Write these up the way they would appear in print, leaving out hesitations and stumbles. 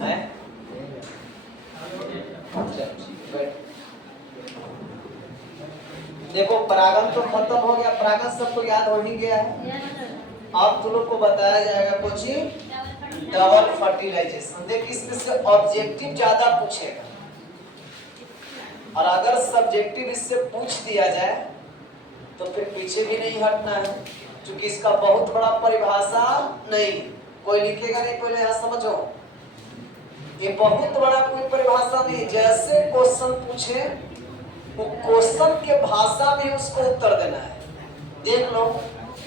है। देखो परागण तो खत्म हो गया, परागण सबको याद हो ही गया है। अब तुम लोग को बताया जाएगा कुछ डबल फर्टिलाइजेशन। देखिए इसमें से ऑब्जेक्टिव ज्यादा पूछेगा, और अगर सब्जेक्टिव इससे पूछ दिया जाए तो फिर पीछे भी नहीं हटना है, क्योंकि इसका बहुत बड़ा परिभाषा नहीं कोई लिखेगा नहीं। पहले यहाँ समझो, ये बहुत बड़ा कोई परिभाषा नहीं। जैसे क्वेश्चन पूछे वो क्वेश्चन के भाषा में उसको उत्तर देना है। देख लो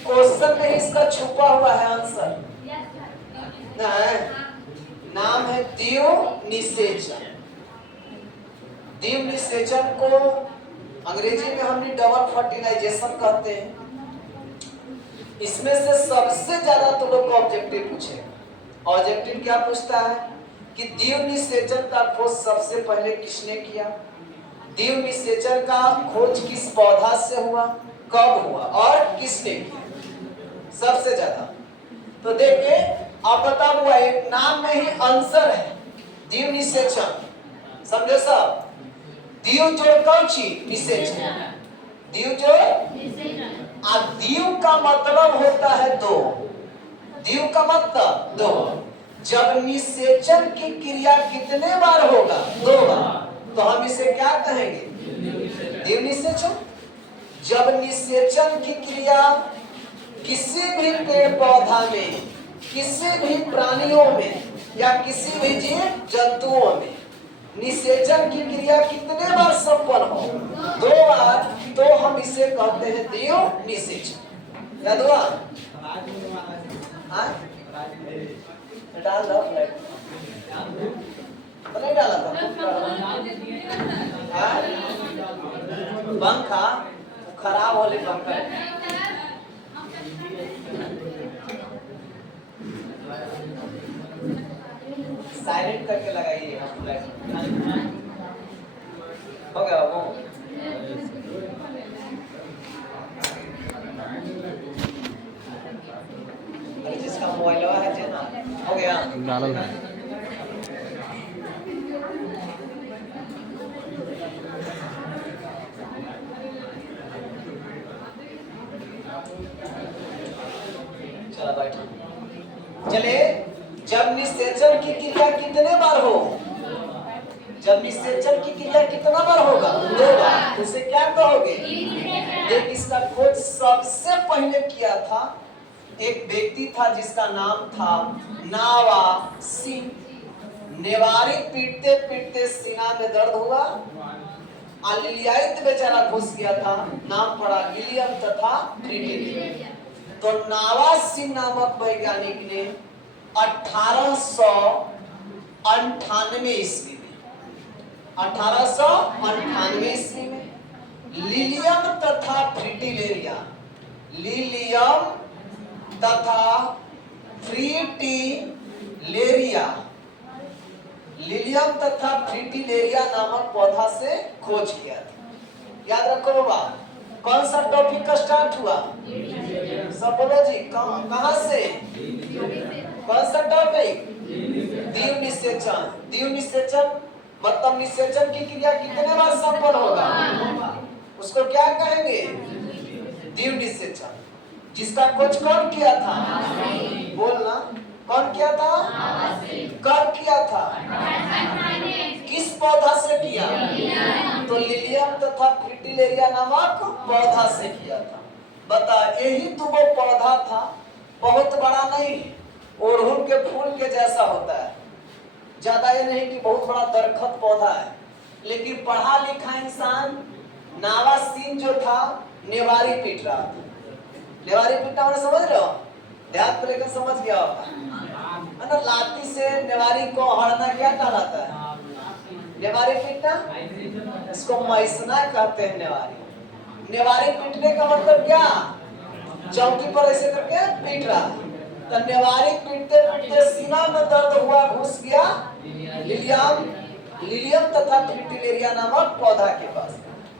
क्वेश्चन में इसका छुपा हुआ है आंसर। नाम है द्विनिषेचन। द्विनिषेचन को अंग्रेजी में हमने डबल फर्टिलाइजेशन कहते हैं। इसमें से सबसे ज्यादा तो लोग को ऑब्जेक्टिव पूछे। ऑब्जेक्टिव क्या पूछता है कि द्विनिषेचन का खोज सबसे पहले किसने किया, द्विनिषेचन का खोज किस पौधा से हुआ, कब हुआ और किसने किया सबसे ज्यादा। तो देखिए आप बता हुआ एक नाम में ही आंसर है द्विनिषेचन। समझे सब? द्विव जोड़ कौची निषेचन, द्विव जोड़ द्विव का मतलब होता है दो। द्विव का मतलब दो। जब निषेचन की क्रिया कितने बार होगा, दो बार, तो हम इसे क्या कहेंगे, द्विनिषेचन। जब निषेचन की क्रिया किसी भी पेड़ पौधा में, किसी भी प्राणियों में या किसी भी जीव जंतुओं में निषेचन की क्रिया कितने बार संपन्न हो, दो बार, तो हम इसे कहते हैं द्विनिषेचन। याद हुआ? डाल दो नहीं डाला था पंखा खराब होले पंखा। साइलेंट करके लगाइए। हो गया वो जिसका मोबाइल है ना, हो गया डालल है। चलो बैठो। चले, जब निषेचन की क्रिया कितने बार हो, जब निषेचन की क्रिया कितना बार होगा, दो बार, उसे क्या कहोगे? देख इसका खोज सबसे पहले किया था एक व्यक्ति था जिसका नाम था नावा सिंह। नेवारी पीटते पीटते सीना में दर्द हुआ, लिलियाइत बेचारा घुस गया था, नाम पड़ा लिलियम तथा ट्रिटिलियम। तो नावा सिंह नामक वैज्ञानिक ने 1898 ईस्वी में, 1898 ईस्वी में लिलियम तथा फ्रिटिलेरिया, लिलियम तथा फ्रिटिलेरिया, लिलियम तथा फ्रिटिलेरिया नामक पौधा से खोज किया था। याद रखो बाबा, कौन सा टॉपिक का स्टार्ट हुआ, सब बोलो जी, कहां से, कौन सा टॉपिक, द्विनिषेचन। द्विनिषेचन मतलब निषेचन की क्रिया कितने बार संपन्न होगा, उसको क्या कहेंगे, द्विनिषेचन। जिसका खोज कौन किया था, बोलना, कौन किया था, कब किया था, किस पौधा से किया, तो लिलियम तथा फ्रिटिलेरिया नामक पौधा से किया था। बता, यही तो वो पौधा था, बहुत बड़ा नहीं, ओरहुल के फूल के जैसा होता है, ज्यादा ये नहीं कि बहुत बड़ा दरख्त पौधा है। लेकिन पढ़ा लिखा इंसान नावा सिंह जो था नेवारी पीट रहा था। नेवारी पीटना मैंने समझ रहे हो, ध्यान को लेकर समझ गया होगा ना। लाठी से नेवारी को हड़ना क्या कहलाता है, नेवारी पीटना, इसको मैसना कहते हैं। नेवारी, नेवारी पीटने का मतलब क्या, चौकी पर ऐसे करके पीट रहा है। तो नेवारी पीटते पीटते सीना में दर्द हुआ, घुस गया लिलियम तथा फ्रिटिलेरिया नामक पौधा के पास।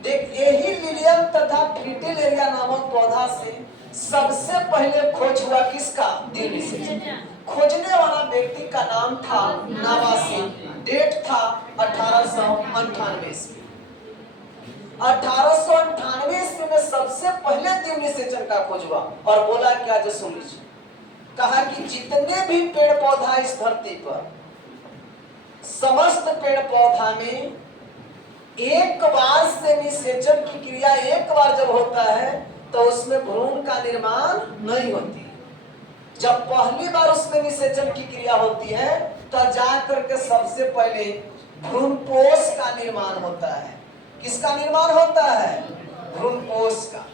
देख, यही लिलियम तथा फ्रिटिलेरिया नामक पौधा से सबसे पहले खोज हुआ किसका? द्विनिषेचन। खोजने वाला व्यक्ति का नाम था नवासी। डेट था 1898 ईस्वी। 1898 ईस्वी में सबसे पहले द्विनिषेचन का खोज हुआ। और बोला क्या? जो सुन लीजिए, कहा कि जितने भी पेड़ पौधा इस धरती पर, समस्त पेड़ पौधा में एक बार से निषेचन की क्रिया एक बार जब होता है तो उसमें भ्रूण का निर्माण नहीं होती। जब पहली बार उसमें निषेचन की क्रिया होती है तो जाकर के सबसे पहले भ्रूणपोष का निर्माण होता है। किसका निर्माण होता है? भ्रूणपोष का।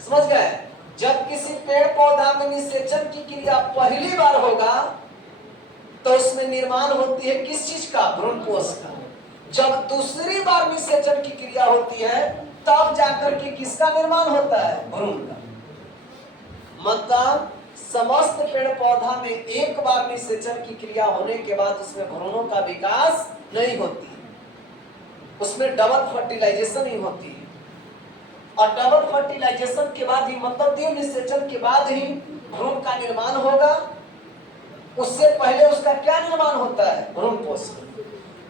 समझ गए? जब किसी पेड़ पौधा में निषेचन की क्रिया पहली बार होगा तो उसमें निर्माण होती है किस चीज का? भ्रूणपोष का। जब दूसरी बार निषेचन की क्रिया होती है तब जाकर के किसका निर्माण होता है? भ्रूण का। मतलब समस्त पेड़ पौधा में एक बार निषेचन की क्रिया होने के बाद उसमें भ्रूणों का विकास नहीं होती, उसमें डबल फर्टिलाइजेशन ही होती है। और डबल फर्टिलाइजेशन के बाद ही, मतलब द्विनिषेचन के बाद ही भ्रूण का निर्माण होगा। उससे पहले उसका क्या निर्माण होता है? भ्रूणपोष।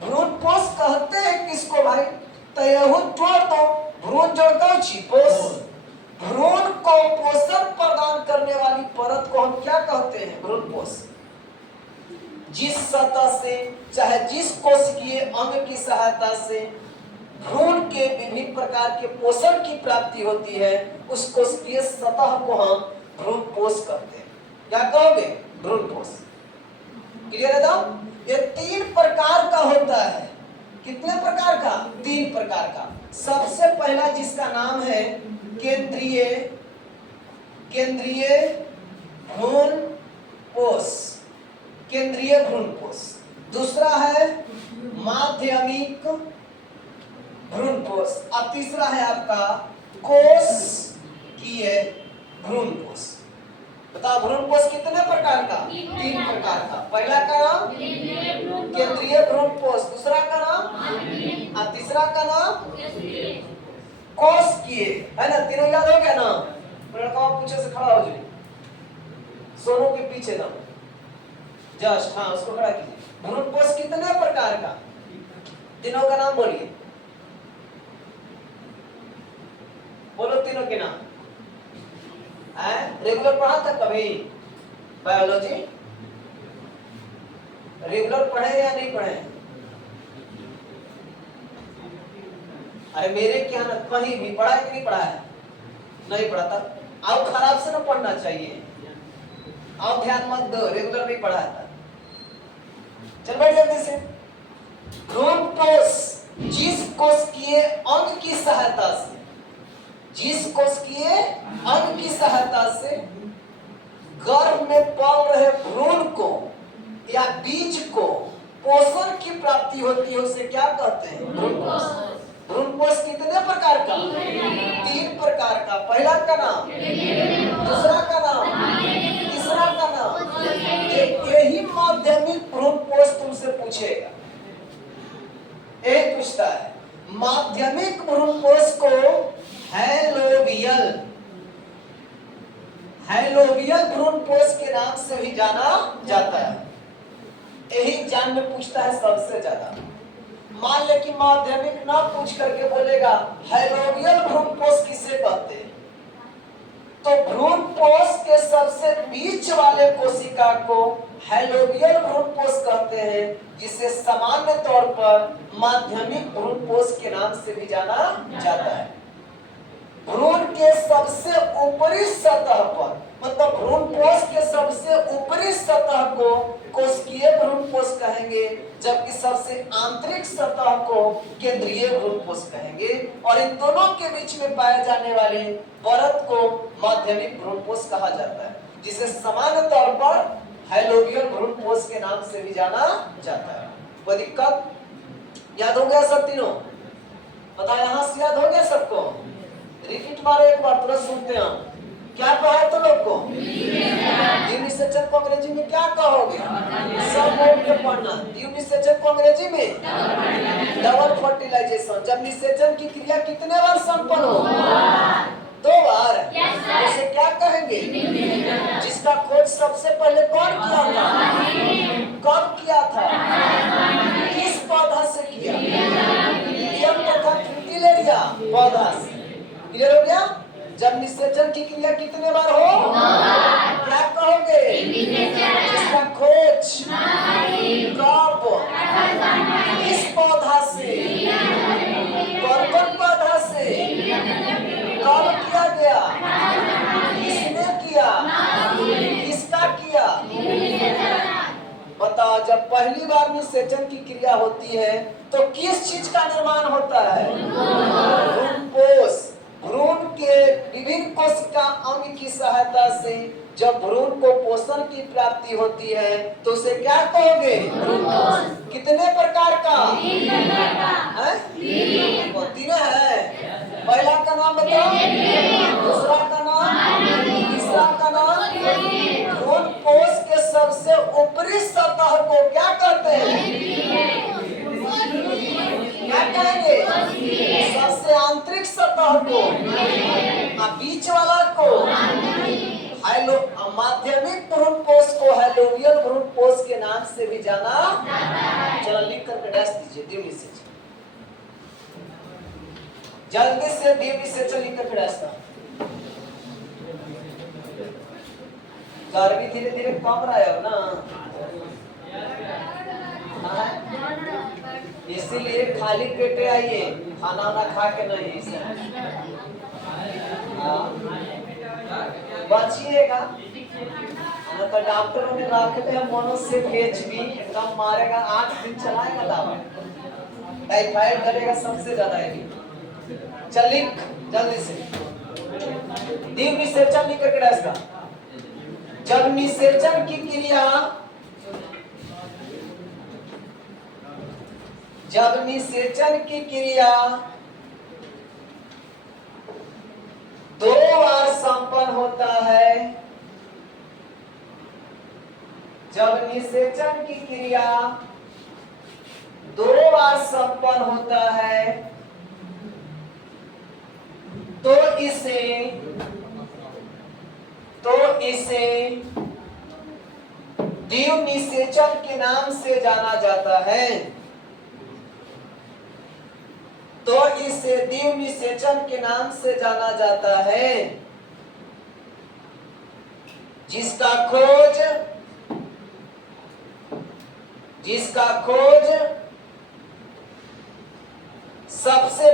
भ्रूणपोष कहते हैं किसको भाई? तयहु जोड़ दो, भ्रूण जोड़ दो छी पोष। भ्रूण को पोषण प्रदान करने वाली परत को हम क्या कहते हैं? भ्रूणपोष। जिस सतह से, चाहे जिस कोशिकीय अंग की सहायता से भ्रूण के विभिन्न प्रकार के पोषण की प्राप्ति होती है, उस कोशिकीय सतह को हम भ्रूणपोष कहते हैं। क्या कहोगे? भ्रूणपोष। क्लियर है? ये 3 प्रकार का होता है। कितने प्रकार का? 3 प्रकार का। सबसे पहला जिसका नाम है केंद्रीय भ्रूणपोष, केंद्रीय भ्रूणपोष। दूसरा है माध्यमिक भ्रूणपोष और तीसरा है आपका कोशिकीय भ्रूणपोष। बताओ भ्रूणपोष कितने प्रकार का? 3 प्रकार का। पहला का नाम केंद्रीय भ्रूणपोष, दूसरा का नाम और तीसरा का नाम कोशिकीय, है ना? तीनों याद हो गया ना? लड़का पीछे से खड़ा हो जाए, सोनू के पीछे ना, जस्ट हाँ उसको खड़ा कीजिए। भ्रूणपोष कितने प्रकार का? तीनों का नाम बोलिए, बोलो तीनों के नाम। रेगुलर पढ़ा था कभी बायोलॉजी? रेगुलर पढ़े या नहीं पढ़े? अरे मेरे क्या ना, कहीं भी पढ़ा है कि नहीं पढ़ा है? नहीं पढ़ा था। आओ खराब से ना पढ़ना चाहिए, आओ ध्यान मत दो, रेगुलर नहीं पढ़ा था। चल बैठ जल्दी से। भ्रूणपोष जिस कोशिकीय अंग की सहायता से, जिस कोशिकीय अंग की सहायता से गर्भ में पल रहे भ्रूण को या बीज को पोषण की प्राप्ति होती है, उसे क्या कहते हैं? भ्रूणपोष। भ्रूणपोष कितने प्रकार का? 3 प्रकार का। पहला का नाम, दूसरा का नाम, तीसरा का नाम। यही माध्यमिक भ्रूणपोष तुमसे पूछेगा, यही पूछता है। माध्यमिक भ्रूणपोष को हैलोवियल भ्रूणपोष के नाम से भी जाना जाता है। यही जान में पूछता है सबसे ज्यादा। मान ले कि माध्यमिक ना पूछ करके बोलेगा हैलोवियल भ्रूणपोष किसे कहते हैं, तो भ्रूणपोष के सबसे बीच वाले कोशिका को हैलोवियल भ्रूणपोष कहते हैं, जिसे सामान्य तौर पर माध्यमिक भ्रूणपोष के नाम से भी जाना जाता है। भ्रूण के सबसे ऊपरी सतह पर, मतलब भ्रूणपोष के सबसे ऊपरी सतह को कोशिकीय भ्रूणपोष कहेंगे, जबकि सबसे आंतरिक सतह को केंद्रीय भ्रूणपोष कहेंगे। और इन दोनों के बीच में पाए जाने वाले परत को माध्यमिक भ्रूणपोष कहा जाता है, जिसे सामान्य तौर पर हैलोवियल भ्रूणपोष के नाम से भी जाना जाता है। कोई दिक्कत? याद हो गया सब तीनों? पता यहाँ से याद हो गया सबको? रिपीट मारो एक बार, तुरंत सुनते हैं। क्या कहा है तो लोग को? द्विनिषेचन को अंग्रेजी में क्या कहोगे? सब बोल के पढ़ना। द्विनिषेचन को अंग्रेजी में डबल फर्टिलाइजेशन। जब निषेचन की क्रिया कितने बार संपन्न हो? 2 बार उसे क्या कहेंगे? जिसका खोज सबसे पहले कौन किया था? कब किया था? किस पौधा से किया? लिलियम तथा फ्रिटिलेरिया पौधा से। क्लियर हो गया? जब निषेचन की क्रिया कितने बार हो? क्या कहोगे? जिसका खोज कब, किस पौधा से, कौन पौधा से, कब किया गया, किसने किया, किसका किया? बताओ, जब पहली बार निषेचन की क्रिया होती है तो किस चीज का निर्माण होता है? भ्रूणपोष। भ्रूण के विभिन्न कोशिका अंग की सहायता से जब भ्रूण को पोषण की प्राप्ति होती है तो उसे क्या कहोगे? भ्रूणपोष। कितने प्रकार का? 3 है। पहला का नाम बताओ, दूसरा का नाम, तीसरा का नाम। भ्रूणपोष के सबसे ऊपरी सतह को क्या कहते हैं? क्या कहेंगे? सबसे आंतरिक सतह को, बीच वाला को हेलो, माध्यमिक भ्रूणपोष को हेलोवियल भ्रूणपोष के नाम से भी जाना। चलो लिख करके डैश दीजिए, द्विम निषेचन। जल्दी से द्विम निषेचन लिख करके डैश दो। गर्मी धीरे धीरे कम रहा है ना, इसीलिए खाली पेटे आइए, खाना वाना खा के नहीं। बचिएगा ना तो डॉक्टरों ने रखते हैं मनुष्य भी एकदम मारेगा, 8 दिन चलाएगा दवा, टाइफाइड करेगा सबसे ज्यादा है। चल लिख जल्दी से, द्विम निषेचन लिख करके डाल। जब निषेचन की क्रिया, जब निषेचन की क्रिया 2 बार संपन्न होता है, जब निषेचन की क्रिया 2 बार संपन्न होता है तो इसे द्विम निषेचन के नाम से जाना जाता है। तो इसे द्विम निषेचन के नाम से जाना जाता है जिसका खोज सबसे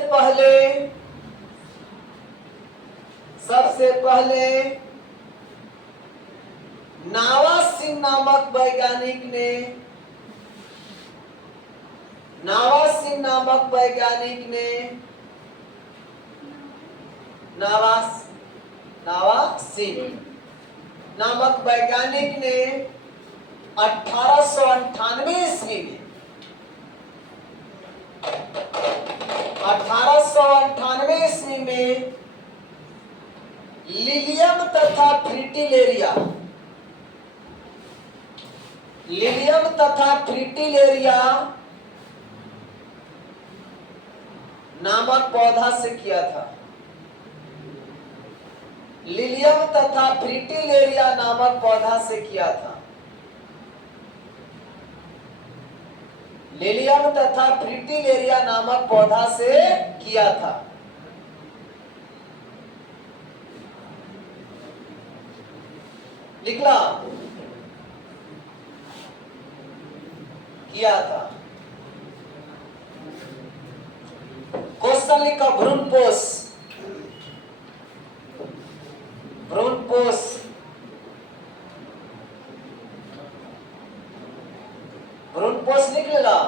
पहले नावासिन नामक वैज्ञानिक ने 1898 ईस्वी में 1898 ईस्वी में लिलियम तथा फ्रिटिलेरिया नामक पौधा से किया था। लिलियम तथा फ्रिटिलेरिया नामक पौधा से किया था। लिलियम तथा फ्रिटिलेरिया नामक पौधा से किया था। लिखला किया था। क्वेश्चन लिखा, भ्रूणपोष लिख लेला।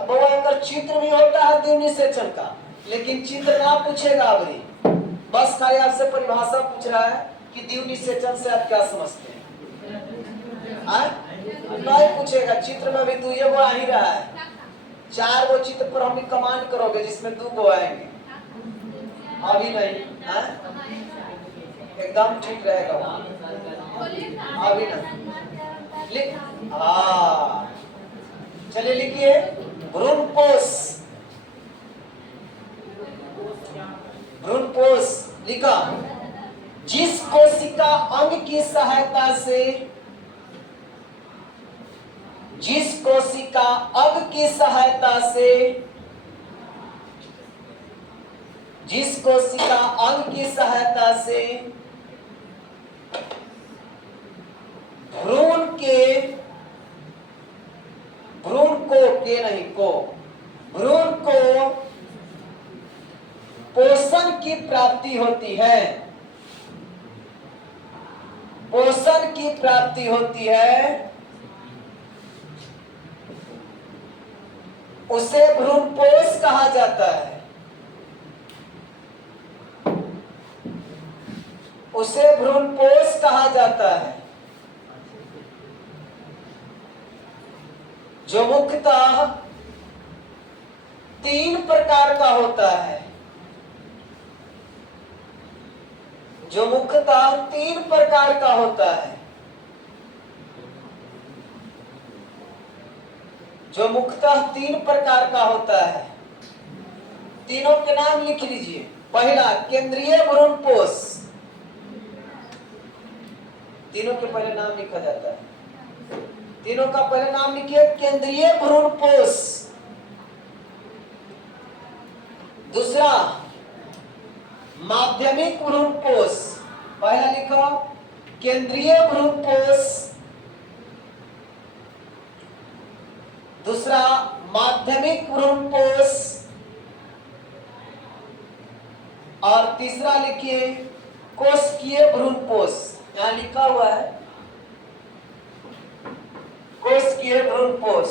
अगर चित्र भी होता है द्विम निषेचन का, लेकिन चित्र ना पूछेगा अभी, बस खाली आपसे परिभाषा पूछ रहा है कि द्विम निषेचन से आप क्या समझते हैं। नहीं पूछेगा, चित्र में भी 2 गो आ ही रहा है, 4 गो चित्र पर हम कमांड करोगे जिसमें 2 गो आएंगे, अभी नहीं। एकदम ठीक रहेगा अभी नहीं। लिख, चलिए लिखिए, भ्रूणपोष जिस कोशिका अंग की सहायता से भ्रूण को पोषण की प्राप्ति होती है, उसे भ्रूणपोष कहा जाता है। जो मुख्यतः 3 प्रकार का होता है। जो मुख्यतः तीन प्रकार का होता है। तीनों के नाम लिख लीजिए। पहला केंद्रीय भ्रूणपोष, तीनों के पहले नाम लिखा जाता है। तीनों का पहले नाम लिखिए, केंद्रीय भ्रूणपोष। दूसरा माध्यमिक भ्रूणपोष, पहला लिखो केंद्रीय भ्रूणपोष, दूसरा माध्यमिक भ्रूणपोष, और तीसरा लिखिए कोशिकीय भ्रूणपोष। यहां लिखा हुआ है कोशिकीय भ्रूणपोष।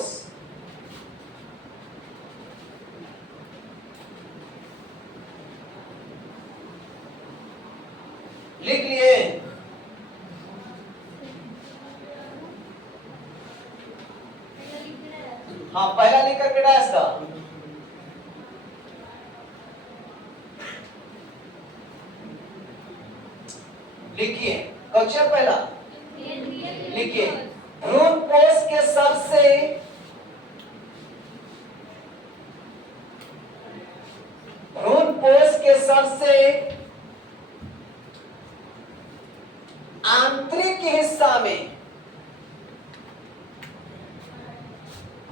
लिख लिए? हाँ, पहला लिखकर के डाल दो। लिखिए क्वेश्चन पहला लिखिए, भ्रूणपोष के सबसे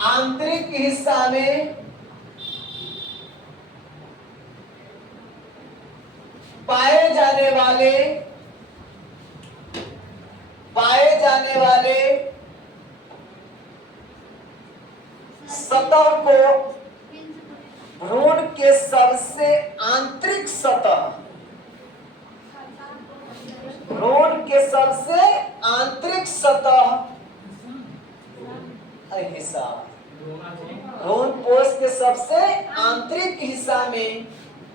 आंतरिक हिस्सा में पाए जाने वाले सतह को भ्रूण के सबसे आंतरिक सतह हिस्सा, भ्रूणपोष के सबसे आंतरिक हिस्सा में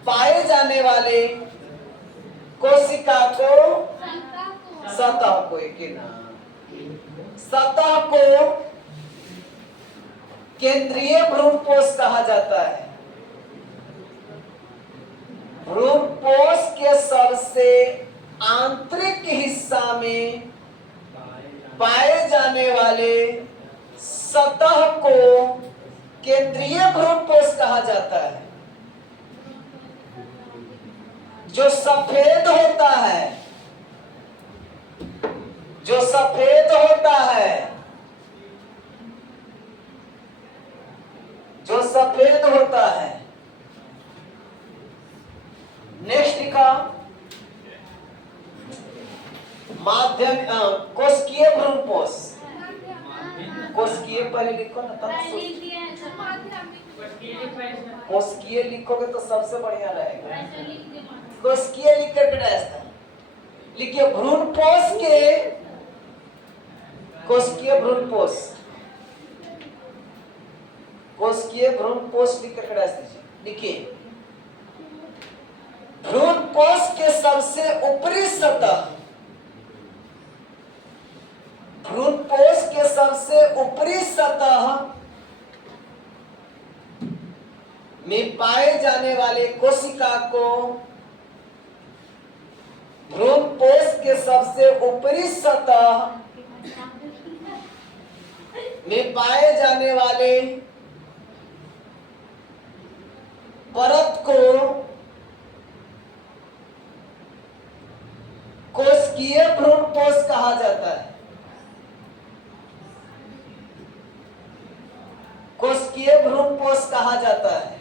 पाए जाने वाले कोशिका को सतह को केंद्रीय भ्रूणपोष कहा जाता है। भ्रूणपोष के सबसे आंतरिक हिस्सा में पाए जाने वाले सतह को केंद्रीय भ्रूणपोष कहा जाता है। जो सफेद होता है, नेक्स्ट लिखा कोशिकीय भ्रूणपोष। कोशिकीय पहले लिखो ना, तब कोशिकीय लिखोगे तो सबसे बढ़िया रहेगा। कोशिकीय लिख करके डालता लिखिए भ्रूणपोष के कोशिकीय भ्रूणपोष लिख करके डाल दीजिए। लिखिए भ्रूणपोष के सबसे ऊपरी सतह में पाए जाने वाले कोशिका को भ्रूणपोष के सबसे ऊपरी सतह में पाए जाने वाले परत को कोशिकीय भ्रूणपोष कहा जाता है। कोशिकीय भ्रूणपोष कहा जाता है,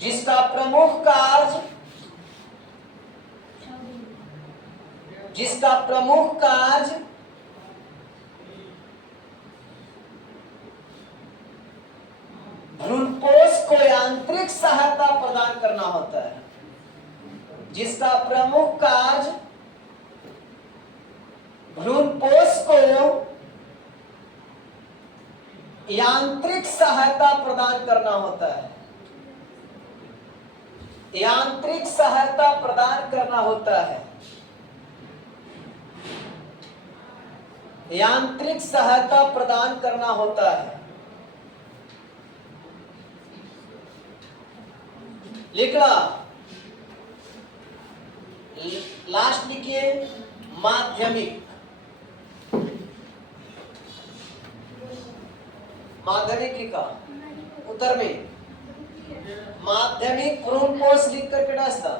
जिसका प्रमुख कार्य भ्रूणपोष को यांत्रिक सहायता प्रदान करना होता है, जिसका प्रमुख कार्य भ्रूणपोष को यांत्रिक सहायता प्रदान करना होता है, यांत्रिक सहायता प्रदान करना होता है, यांत्रिक सहायता प्रदान करना होता है। लिखना, लास्ट लिखिए माध्यमिक। माध्यमिक लिखा उत्तर में, माध्यमिक भ्रूणपोष लिख करके डालता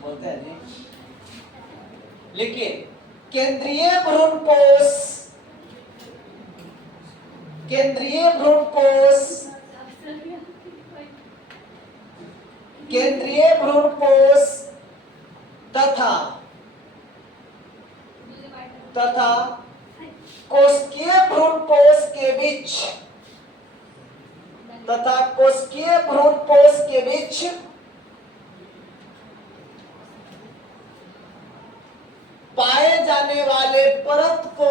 बोलते हैं जी। लिखिए केंद्रीय भ्रूणपोष, केंद्रीय भ्रूणपोष, केंद्रीय भ्रूणपोष तथा कोशिकीय भ्रूणपोष के बीच पाए जाने वाले परत को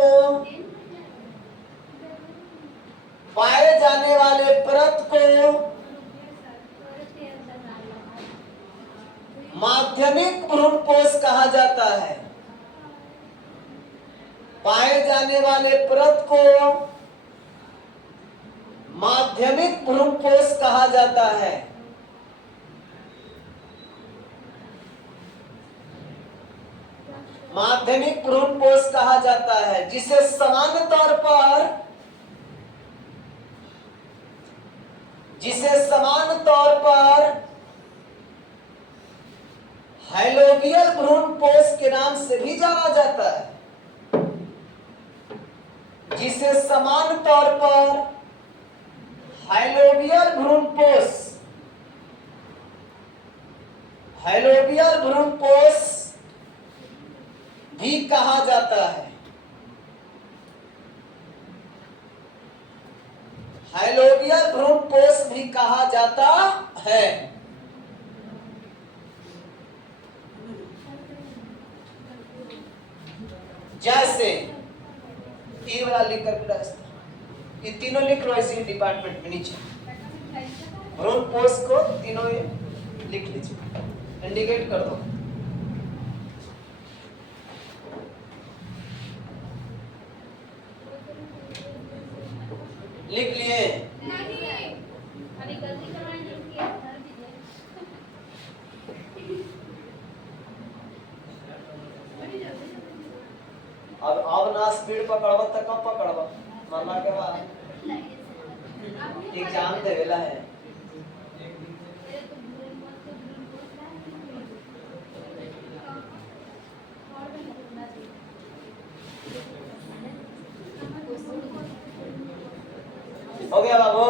माध्यमिक भ्रूणपोष कहा जाता है। पाए जाने वाले परत को माध्यमिक भ्रूणपोष कहा जाता है। माध्यमिक भ्रूणपोष कहा जाता है, जिसे सामान्य तौर पर हाइलोवियल भ्रूणपोष के नाम से भी जाना जाता है, जिसे सामान्य तौर पर हाइलोवियल भ्रूणपोष भी कहा जाता है। हाइलोवियल भ्रूणपोष भी कहा जाता है। जैसे ये वाला लिख कर ये तीनों लिख लो इसी डिपार्टमेंट में नीचे, भ्रूणपोष को तीनों लिख लीजिए, इंडिकेट कर दो। लिख लिए? अब ना स्पीड पकड़ब त कब पकड़ब, मरना के बाद एग्जाम देवेला है। हो गया बाबू,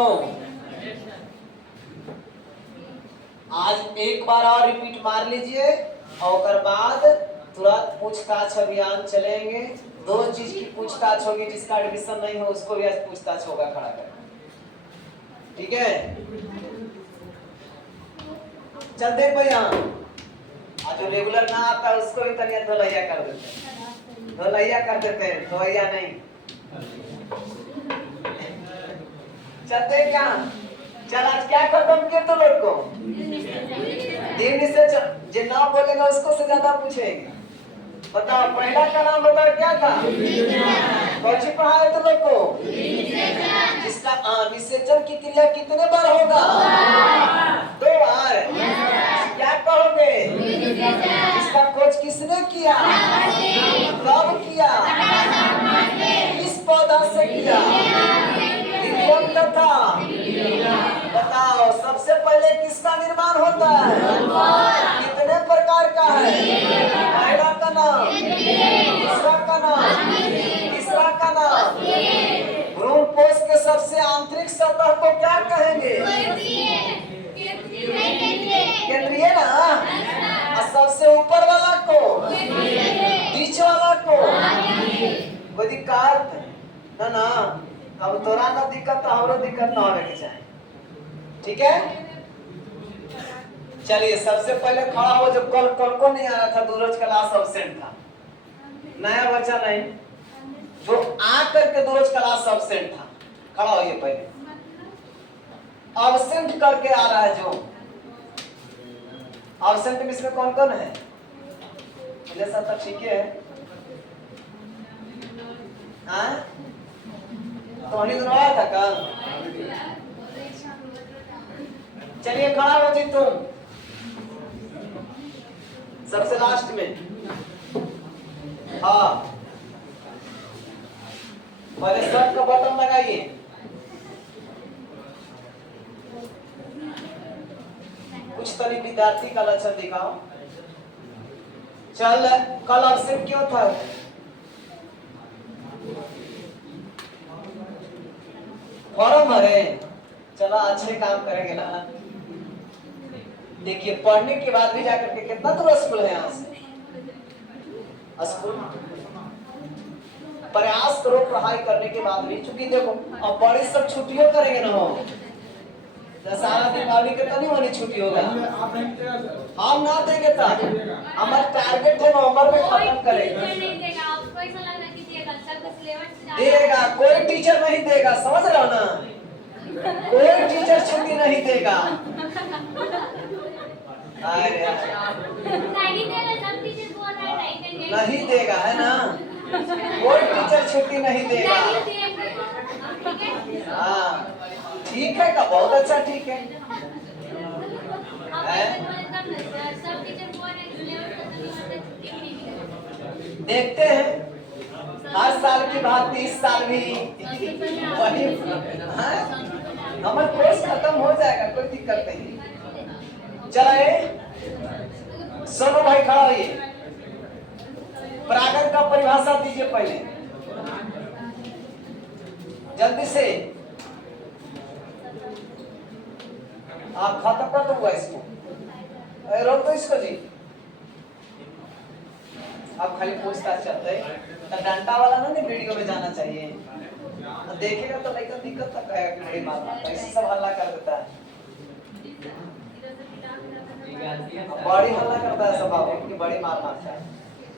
आज एक बार और रिपीट मार लीजिए और बाद तुरंत पूछताछ अभियान चलेंगे। दो चीज की पूछताछ होगी, जिसका एडमिशन नहीं हो उसको भी आज पूछताछ होगा खड़ा कर, ठीक है? चलते भैया, आज जो रेगुलर ना आता उसको भी तनिया धोलैया कर देते हैं, धोलैया नहीं। चलते क्या? चल आज क्या खत्म किए तो लोग को दिन से जो ना बोलेगा उसको से ज्यादा पूछेंगे। बताओ पहला का नाम बताओ क्या था? कौन सी पढ़ाए तो लोग को? जिसका निषेचन की क्रिया कितने बार होगा? 2 बार। क्या कहोगे? इसका खोज किसने किया? कब किया? किस पौधा से किया? तथा बताओ सबसे पहले किसका निर्माण होता है? कितने प्रकार का है? पहला का नाम, दूसरा का नाम, तीसरा का नाम, सबसे आंतरिक सतह को क्या कहेंगे? केंद्रीय ना। और सबसे ऊपर वाला को? बीच वाला को? कोई दिक्कत ना ना। अब तोरा ना दिक्कत, हमरो दिक्कत ना होने के चाहिए, ठीक है? चलिए सबसे पहले खड़ा हो, जब कल कौन कौन नहीं आ रहा था, दूरज क्लास अब्सेंट था, नया बच्चा नहीं, जो आकर के दूरज क्लास अब्सेंट था, खड़ा होइए पहले। अब्सेंट करके आ रहा है जो अब्सेंट, इसमें कौन कौन है? मुझे सब तो ठीक है। हाँ तो नहीं दोनों आया था कल? चलिए खड़ा हो जी तुम, सबसे लास्ट में। हाँ पहले शर्ट का बटन लगाइए। कुछ तरी विद्यार्थी का लक्षण दिखाओ। चल कल अब्सेंट क्यों था? फॉर्म भरे, चला अच्छे काम करेंगे ना। देखिए पढ़ने के बाद भी जाकर के कितना दूर स्कूल है यहाँ से, स्कूल प्रयास करो पढ़ाई करने के बाद भी, चूंकि देखो अब बड़ी सब छुट्टियों करेंगे ना, हो दशहरा दीपावली के तो नहीं वाली छुट्टी होगा, हम ना देंगे था। हमारा टारगेट है नवंबर में खत्म करेंगे। देगा कोई टीचर नहीं देगा, समझ रहे हो ना? कोई टीचर छुट्टी नहीं देगा। नहीं देगा है ना, कोई टीचर छुट्टी नहीं देगा। हाँ ठीक है का, बहुत अच्छा, ठीक है। देखते हैं हर साल की बात, इस साल भी वही हमारा कोर्स खत्म हो जाएगा, कोई दिक्कत नहीं। चलिए सोनू भाई खड़ा होइए, परागण का परिभाषा दीजिए पहले जल्दी से। आप खत्म कर दो इसको, रोक दो इसको जी। अब खाली पूछताछ चलते है, तो डंडा वाला ना नहीं वीडियो में जाना चाहिए, तो देखेगा तो लेकिन दिक्कत तक है कि बड़ी मारना, तो इसी सब हल्ला कर देता है, बड़ी हल्ला करता है सब, बाबू की बड़ी मार मारता है।